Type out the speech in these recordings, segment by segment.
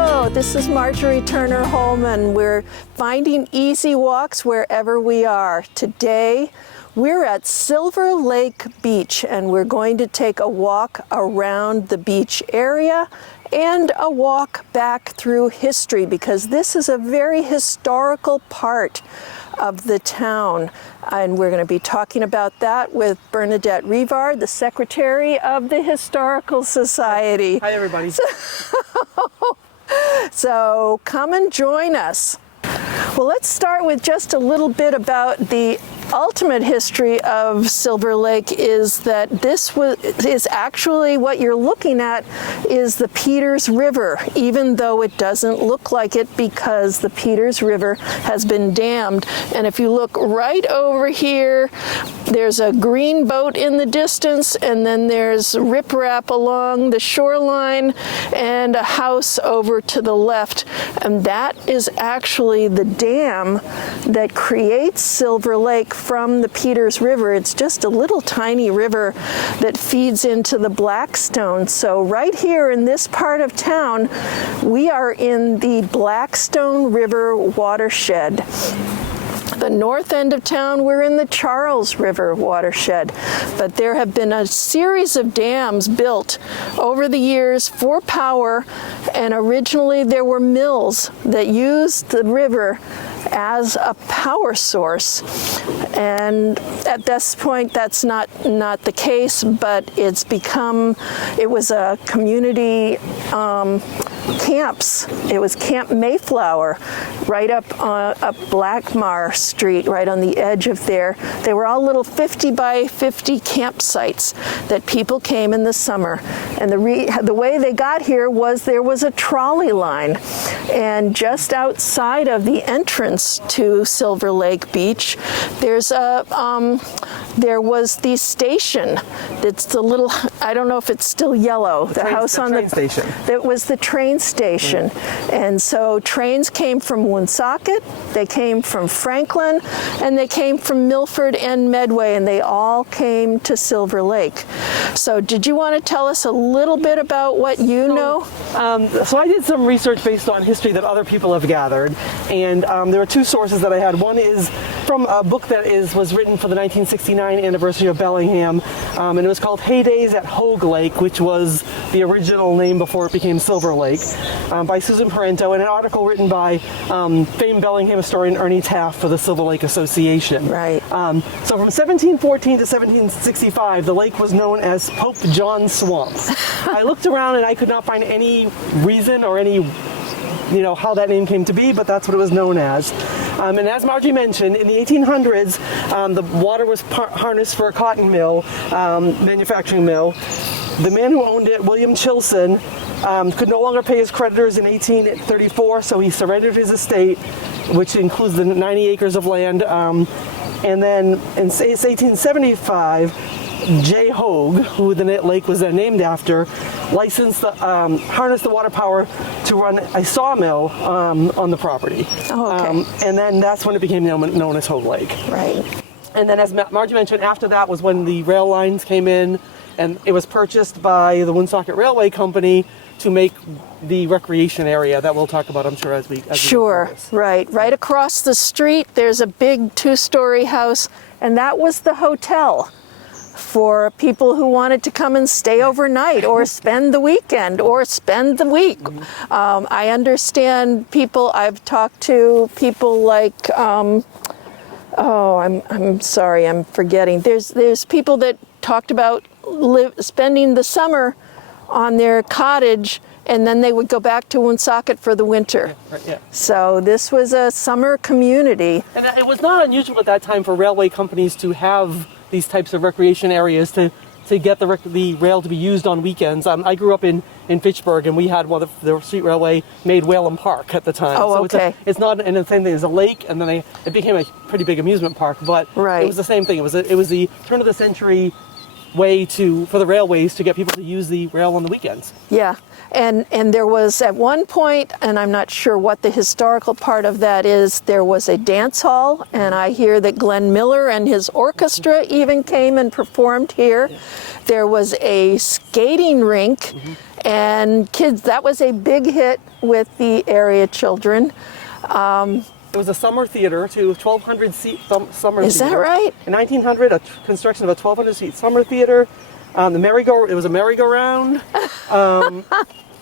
Hello, this is Marjorie Turner Hollman. We're finding easy walks wherever we are. Today, we're at Silver Lake Beach, and we're going to take a walk around the beach area and a walk back through history, because this is a very historical part of the town. And we're going to be talking about that with Bernadette Rivard, the Secretary of the Historical Society. Hi, everybody. So come and join us. Well, let's start with just a little bit about the ultimate history of Silver Lake. Is that this is actually what you're looking at is the Peters River, even though it doesn't look like it because the Peters River has been dammed. And if you look right over here, there's a green boat in the distance, and then there's riprap along the shoreline and a house over to the left. And that is actually the dam that creates Silver Lake from the Peters River. It's just a little tiny river that feeds into the Blackstone. So right here in this part of town, we are in the Blackstone River watershed. The north end of town, we're in the Charles River watershed. But there have been a series of dams built over the years for power, and originally there were mills that used the river as a power source. And at this point, that's not the case, but it was a community camps. It was Camp Mayflower right up Blackmar Street, right on the edge of there. They were all little 50 by 50 campsites that people came in the summer. And the way they got here was there was a trolley line. And just outside of the entrance to Silver Lake Beach, there was the station. It's the little, I don't know if it's still yellow. The train station. That was the train station. And so trains came from Woonsocket, they came from Franklin, and they came from Milford and Medway, and they all came to Silver Lake. So did you want to tell us a little bit about what you know? So I did some research based on history that other people have gathered, and there are two sources that I had. One is from a book that was written for the 1969 anniversary of Bellingham, and it was called Heydays at Hogue Lake, which was the original name before it became Silver Lake, by Susan Parento, and an article written by famed Bellingham historian Ernie Taft for the Silver Lake Association. Right. So from 1714 to 1765, the lake was known as Pope John's Swamp. I looked around and I could not find any reason or any how that name came to be, but that's what it was known as. And as Marjorie mentioned, in the 1800s, the water was harnessed for a cotton mill, manufacturing mill. The man who owned it, William Chilson, could no longer pay his creditors in 1834, so he surrendered his estate, which includes the 90 acres of land. And then in 1875, J. Hogue, who the lake was then named after, harnessed the water power to run a sawmill on the property. Oh, okay. And then that's when it became known as Hogue Lake. Right. And then, as Marjorie mentioned, after that was when the rail lines came in, and it was purchased by the Woonsocket Railway Company to make the recreation area that we'll talk about, I'm sure, as we Sure, right. Right across the street, there's a big 2-story house, and that was the hotel for people who wanted to come and stay overnight or spend the weekend or spend the week. I understand I've talked to people like, I'm sorry, I'm forgetting. There's people that talked about spending the summer on their cottage, and then they would go back to Woonsocket for the winter. Yeah, right, yeah. So this was a summer community. And it was not unusual at that time for railway companies to have these types of recreation areas to get the rail to be used on weekends. I grew up in Fitchburg, and we had the street railway made Whalum Park at the time. Oh, okay. So it's not, and the same thing as a lake, and then it became a pretty big amusement park, but right. It was the same thing. It was the turn of the century way for the railways to get people to use the rail on the weekends. Yeah. And there was at one point, and I'm not sure what the historical part of that is, there was a dance hall, and I hear that Glenn Miller and his orchestra even came and performed here. There was a skating rink, And kids, that was a big hit with the area children. It was a summer theater, too, 1,200 seat summer theater. Is that right? In 1900, a construction of a 1,200 seat summer theater. It was a merry-go-round.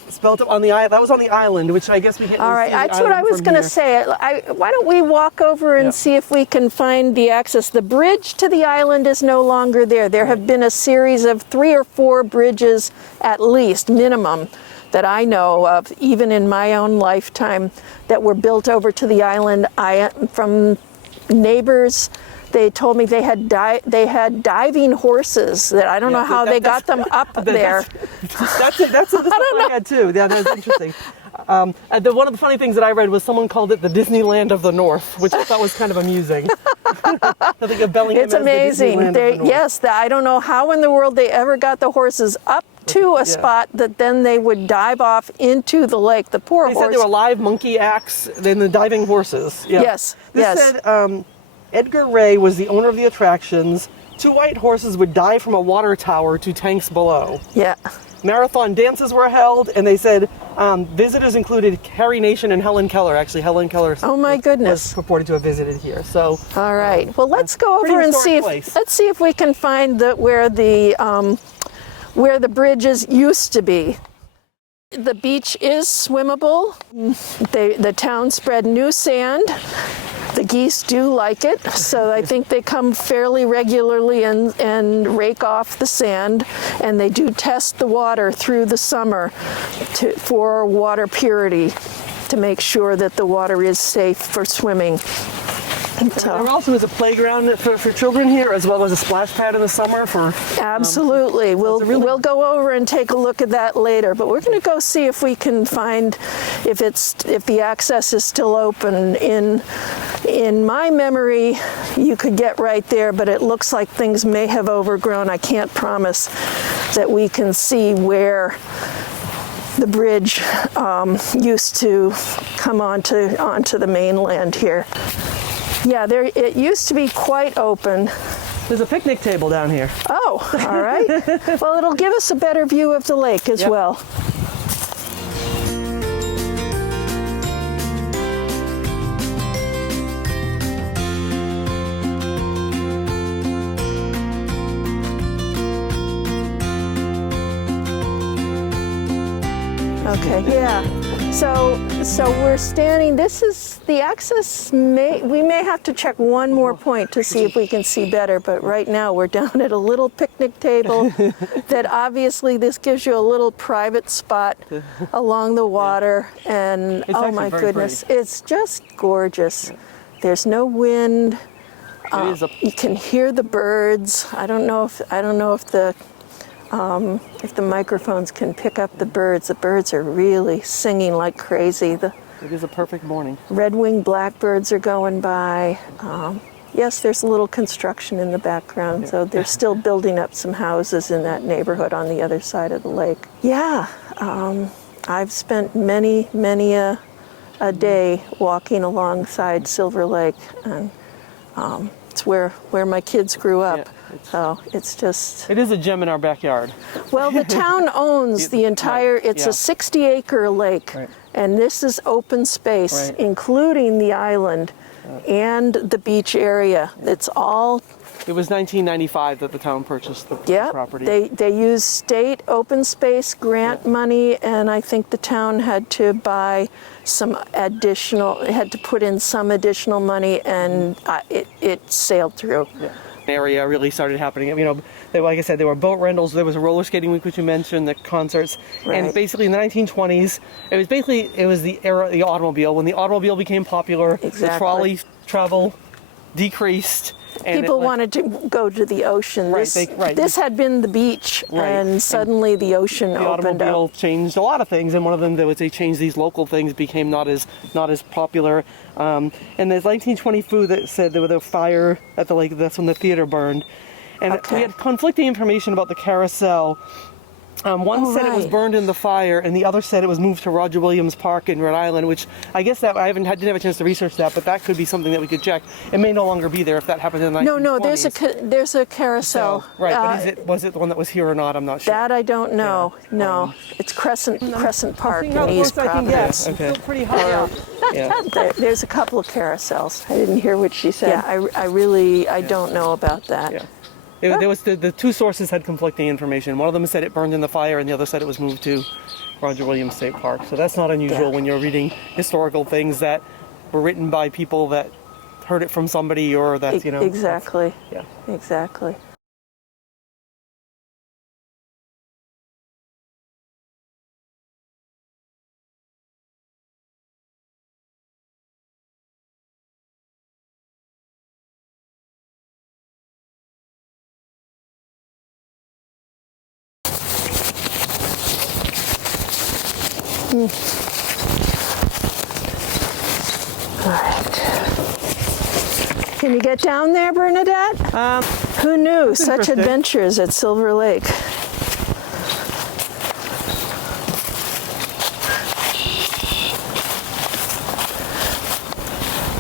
It's built up on the island. That was on the island, which I guess we can't. All right, see the that's what I island was from going to here. say. Why don't we walk over and see if we can find the access? The bridge to the island is no longer there. There have been a series of 3 or 4 bridges, at least, minimum, that I know of, even in my own lifetime, that were built over to the island. From neighbors, they told me they had diving horses that I don't know how they got them up there. That's the stuff I had too. Yeah, that's interesting. And one of the funny things that I read was someone called it the Disneyland of the North, which I thought was kind of amusing. I think of Bellingham It's as the amazing. Disneyland of the North. Yes, I don't know how in the world they ever got the horses up to a spot that then they would dive off into the lake. The poor They horse. said there were live monkey acts in the diving horses. Yeah. Yes, This yes. said Edgar Ray was the owner of the attractions. 2 white horses would dive from a water tower to tanks below. Yeah. Marathon dances were held, and they said visitors included Harry Nation and Helen Keller. Actually, Helen Keller Oh my was goodness. purported to have visited here. So, All right. Well, let's go pretty over and see historic if place. let's see if we can find where the bridges used to be. The beach is swimmable. The town spread new sand. The geese do like it, so I think they come fairly regularly and rake off the sand, and they do test the water through the summer for water purity to make sure that the water is safe for swimming. there also is a playground for children here, as well as a splash pad in the summer for. Absolutely. We'll go over and take a look at that later, but we're going to go see if we can find if the access is still open. In my memory, you could get right there, but it looks like things may have overgrown. I can't promise that we can see where the bridge used to come onto the mainland here. Yeah, it used to be quite open. There's a picnic table down here. Oh, all right. Well, it'll give us a better view of the lake as well. Okay, yeah. So we're standing, this is the access, we may have to check one more point to see if we can see better, but right now we're down at a little picnic table that obviously this gives you a little private spot along the water, and oh my goodness, it's just gorgeous. There's no wind. You can hear the birds. I don't know if the microphones can pick up the birds. The birds are really singing like crazy. The It is a perfect morning. red-winged blackbirds are going by. Yes, there's a little construction in the background, so they're still building up some houses in that neighborhood on the other side of the lake. Yeah, I've spent many a day walking alongside Silver Lake, and it's where my kids grew up. Yeah. So it's just... It is a gem in our backyard. Well, the town owns the entire, it's a 60-acre lake, and this is open space, including the island and the beach area. It's all... It was 1995 that the town purchased the property. They used state open space grant money, and I think the town had to buy some additional, had to put in some additional money, and it sailed through. Yeah. Area really started happening. You know, like I said, there were boat rentals. There was a roller skating week, which you mentioned, the concerts, and basically in the 1920s, it was the era of the automobile. When the automobile became popular, the trolley travel decreased. And people wanted to go to the ocean. This had been the beach, and suddenly the ocean opened up. The automobile changed a lot of things, and one of them that they changed these local things became not as popular. And there's 1922 that said there was a fire at the lake. That's when the theater burned, and we had conflicting information about the carousel. One said it was right. burned in the fire, and the other said it was moved to Roger Williams Park in Rhode Island, which I guess that didn't have a chance to research that, but that could be something that we could check. It may no longer be there if that happened in the 1920s. No, there's a carousel. So, right, but was it the one that was here or not? I'm not sure. That I don't know. Yeah. No, it's Crescent Park in East Providence. Yeah, okay. Still pretty high up. Yeah. There's a couple of carousels. I didn't hear what she said. Yeah, I don't know about that. Yeah. There was the two sources had conflicting information. One of them said it burned in the fire, and the other said it was moved to Roger Williams State Park. So that's not unusual when you're reading historical things that were written by people that heard it from somebody, or that's, you know. Exactly. Yeah. Exactly. All right. Can you get down there, Bernadette? Who knew such interesting. adventures at Silver Lake?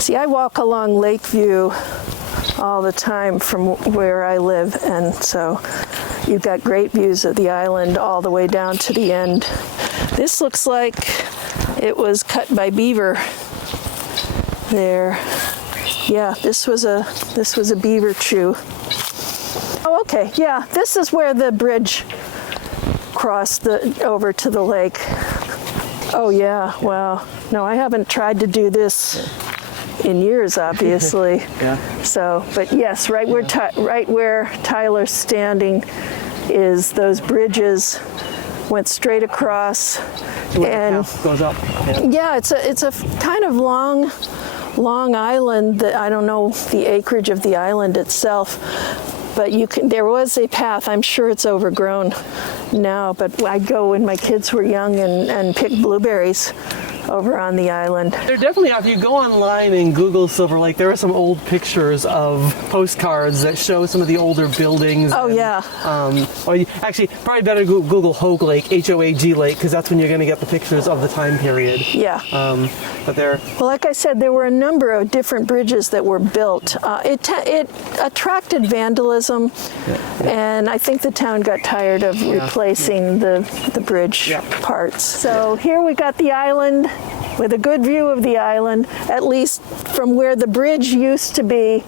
See, I walk along Lakeview all the time from where I live, and so you've got great views of the island all the way down to the end. This looks like it was cut by beaver there. Yeah, this was a beaver chew. Oh, okay. Yeah, this is where the bridge crossed over to the lake. Oh yeah. Wow. No, I haven't tried to do this in years, obviously. Yeah. So, but yes, right where Tyler's standing is those bridges went straight across, and Goes up. yeah, it's a kind of long island that I don't know the acreage of the island itself, but there was a path. I'm sure it's overgrown now, but I'd go when my kids were young and pick blueberries over on the island. There definitely are. If you go online and Google Silver Lake, there are some old pictures of postcards that show some of the older buildings. Oh, yeah. Or actually, probably better Google Hoag Lake, H-O-A-G Lake, because that's when you're going to get the pictures of the time period. Yeah. But they're... Well, like I said, there were a number of different bridges that were built. It attracted vandalism, and I think the town got tired of replacing the bridge parts. So here we got the island with a good view of the island, at least from where the bridge used to be.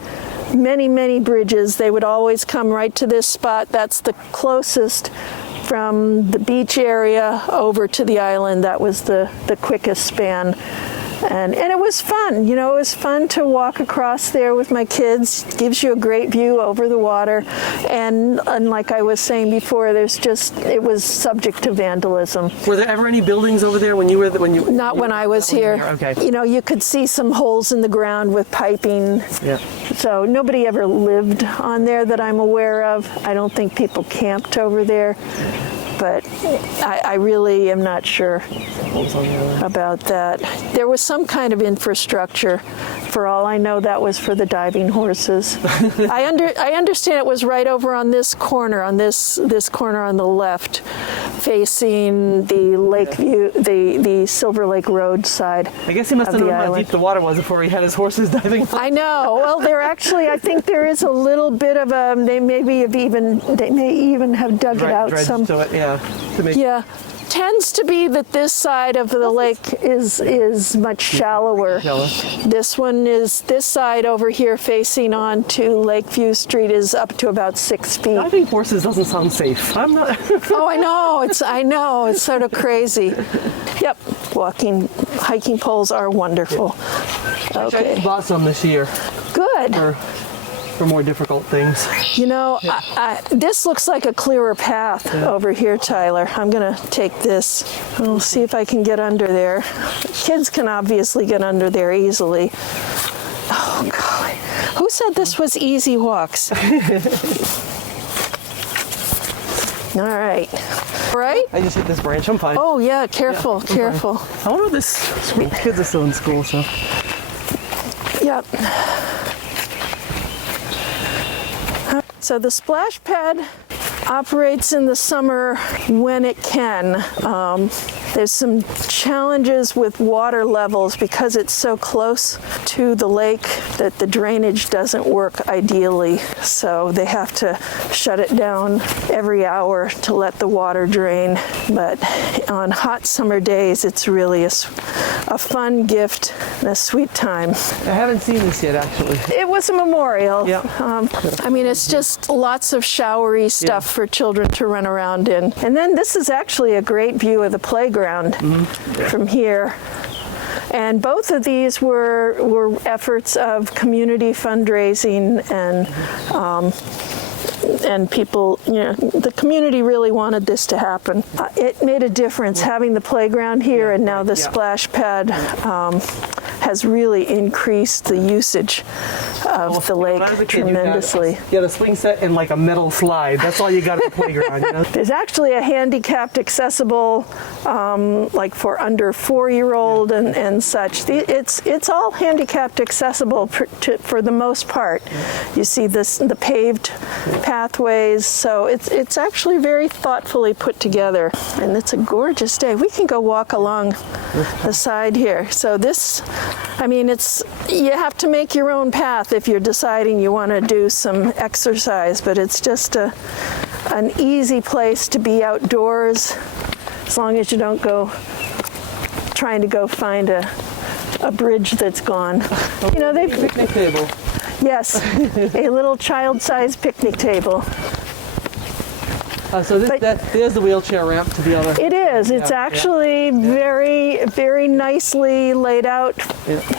Many bridges, they would always come right to this spot. That's the closest from the beach area over to the island. That was the quickest span. And it was fun, you know, it was fun to walk across there with my kids. Gives you a great view over the water. And like I was saying before, it was subject to vandalism. Were there ever any buildings over there when you were Not when I was here. Okay. You know, you could see some holes in the ground with piping. Yeah. So nobody ever lived on there that I'm aware of. I don't think people camped over there. But I really am not sure about that. There was some kind of infrastructure. For all I know, that was for the diving horses. I understand it was right over on this corner, on this corner on the left, facing the Lakeview, the Silver Lake Road side. I guess he must have known how deep the water was before he had his horses diving. I know. Well, I think there is a little bit of they may even have dug it out some. To it, yeah. Yeah, tends to be that this side of the lake is much shallower. This side over here facing onto Lakeview Street is up to about 6 feet. Diving horses doesn't sound safe. I'm not. Oh, I know. It's sort of crazy. Yep, hiking poles are wonderful. Okay. I bought some this year. Good. For more difficult things. You know, this looks like a clearer path over here, Tyler. I'm going to take this. We'll see if I can get under there. Kids can obviously get under there easily. Oh, golly. Who said this was easy walks? All right. Right? I just hit this branch. I'm fine. Oh, yeah. Careful, careful. Fine. I wonder if this kids are still in school, so. Yep. So the splash pad operates in the summer when it can. There's some challenges with water levels because it's so close to the lake that the drainage doesn't work ideally. So they have to shut it down every hour to let the water drain. But on hot summer days, it's really a fun gift and a sweet time. I haven't seen this yet, actually. It was a memorial. Yeah. I mean, it's just lots of showery stuff for children to run around in. And then this is actually a great view of the playground from here. And both of these were efforts of community fundraising and people, you know, the community really wanted this to happen. It made a difference having the playground here, and now the splash pad has really increased the usage of the lake tremendously. Yeah, the swing set and like a metal slide. That's all you got at the playground. You know? There's actually a handicapped accessible, like for under 4-year-old and such. It's all handicapped accessible for the most part. You see the paved pathways, so it's actually very thoughtfully put together, and it's a gorgeous day. We can go walk along the side here. So this, I mean, you have to make your own path if you're deciding you want to do some exercise, but it's just an easy place to be outdoors, as long as you don't go trying to go find a bridge that's gone. You know, they've picnic table. Yes, a little child-sized picnic table. So there's the wheelchair ramp to the other. It is. It's actually very, very nicely laid out,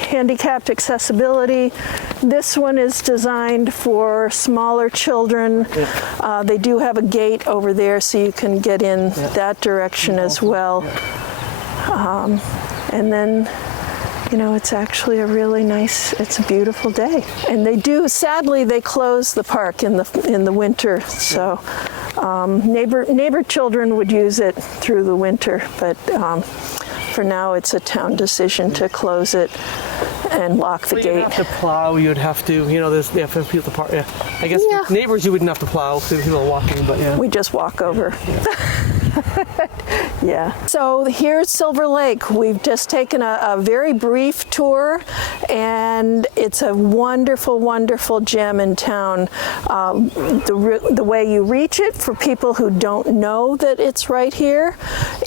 handicapped accessibility. This one is designed for smaller children. They do have a gate over there, so you can get in that direction as well. And then, you know, it's actually a really nice, it's a beautiful day. And sadly, they close the park in the winter, so neighbor children would use it through the winter, but for now it's a town decision to close it and lock the gate. You'd have to plow, you'd have to, you know, there's people to park. Yeah. I guess for neighbors you wouldn't have to plow, people are walking, but yeah. We just walk over. Yeah. So here's Silver Lake. We've just taken a very brief tour, and it's a wonderful, wonderful gem in town. The way you reach it, for people who don't know that it's right here,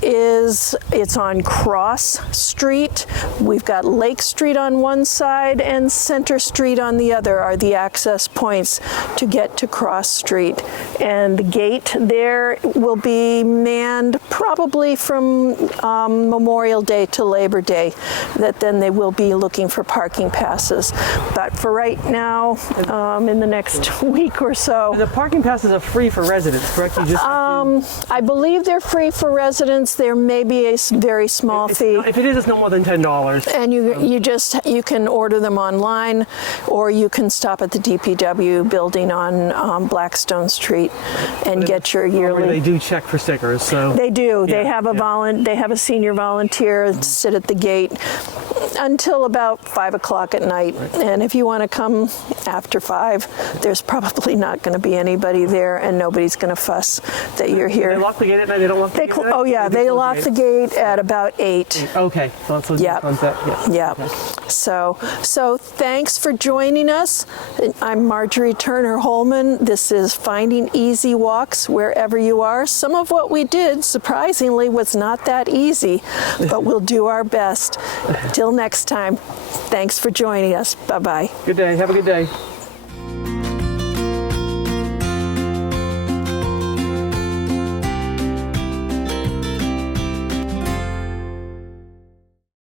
is it's on Cross Street. We've got Lake Street on one side and Center Street on the other are the access points to get to Cross Street. And the gate there will be manned probably from Memorial Day to Labor Day, that then they will be looking for parking passes. But for right now, in the next week or so. The parking passes are free for residents, correct? You just I believe they're free for residents. There may be a very small fee. If it is, it's no more than $10. And you can order them online, or you can stop at the DPW building on Blackstone Street and get your yearly. They do check for stickers, so. They do. They have they have a senior volunteer sit at the gate until about 5 o'clock at night. Right. And if you want to come after 5, there's probably not going to be anybody there, and nobody's going to fuss that you're here. They lock the gate at night? They don't lock the gate at night? Oh yeah, they lock the gate at about 8. Okay, so that's the concept. Yeah. Okay. So thanks for joining us. I'm Marjorie Turner Hollman. This is Finding Easy Walks Wherever You Are. Some of what we did, surprisingly, was not that easy, but we'll do our best. Till next time, thanks for joining us. Bye-bye. Good day. Have a good day.